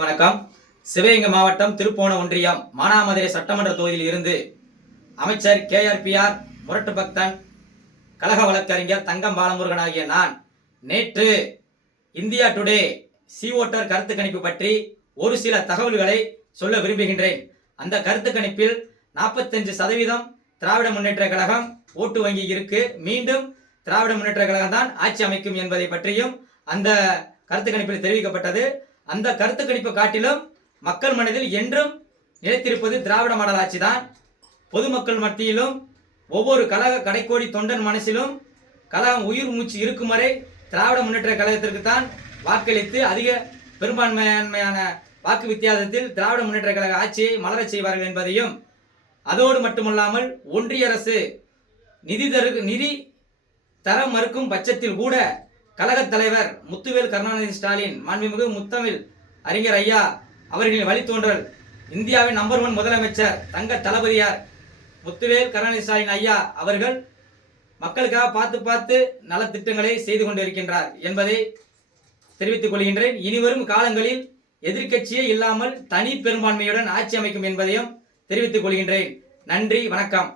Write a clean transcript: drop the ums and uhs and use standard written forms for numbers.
வணக்கம். சிவகங்கை மாவட்டம் திருப்போண ஒன்றியம் மானாமதுரை சட்டமன்ற தொகுதியில் இருந்து அமைச்சர் KRPR முரட்டு பக்தன் கழக வழக்கறிஞர் தங்கம் பாலமுருகன் ஆகிய நான் நேற்று இந்தியா டுடே சி-ஓட்டர் கருத்து கணிப்பு பற்றி ஒரு சில தகவல்களை சொல்ல விரும்புகின்றேன். அந்த கருத்து கணிப்பில் 45% திராவிட முன்னேற்ற கழகம் ஓட்டு வங்கி இருக்கு, மீண்டும் திராவிட முன்னேற்ற கழகம் தான் ஆட்சி அமைக்கும் என்பதை பற்றியும் அந்த கருத்து கணிப்பில் தெரிவிக்கப்பட்டது. அந்த கருத்து கணிப்பு காட்டிலும் மக்கள் மனதில் என்றும் நிலைத்திருப்பது திராவிட மாடல் ஆட்சி தான். பொதுமக்கள் மத்தியிலும் ஒவ்வொரு கழக கடைக்கோடி தொண்டன் மனசிலும் கழகம் உயிர் மூச்சு இருக்கும் வரை திராவிட முன்னேற்ற கழகத்திற்கு தான் வாக்களித்து அதிக பெரும்பான்மையான வாக்கு வித்தியாசத்தில் திராவிட முன்னேற்ற கழக ஆட்சியை மலரச் செய்வார்கள் என்பதையும், அதோடு மட்டுமல்லாமல் ஒன்றிய அரசு நிதி தர மறுக்கும் பட்சத்தில் கூட கழகத் தலைவர் முத்துவேல் கருணாநிதி ஸ்டாலின், மாண்புமிகு முத்தமிழ் அறிஞர் ஐயா அவர்களின் வழித்தோன்றல் இந்தியாவின் நம்பர் 1 முதலமைச்சர் தங்க தளபதியார் முத்துவேல் கருணாநிதி ஸ்டாலின் ஐயா அவர்கள் மக்களுக்காக பார்த்து நலத்திட்டங்களை செய்து கொண்டிருக்கின்றார் என்பதை தெரிவித்துக் கொள்கின்றேன். இனிவரும் காலங்களில் எதிர்க்கட்சியே இல்லாமல் தனி பெரும்பான்மையுடன் ஆட்சி அமைக்கும் என்பதையும் தெரிவித்துக் கொள்கின்றேன். நன்றி, வணக்கம்.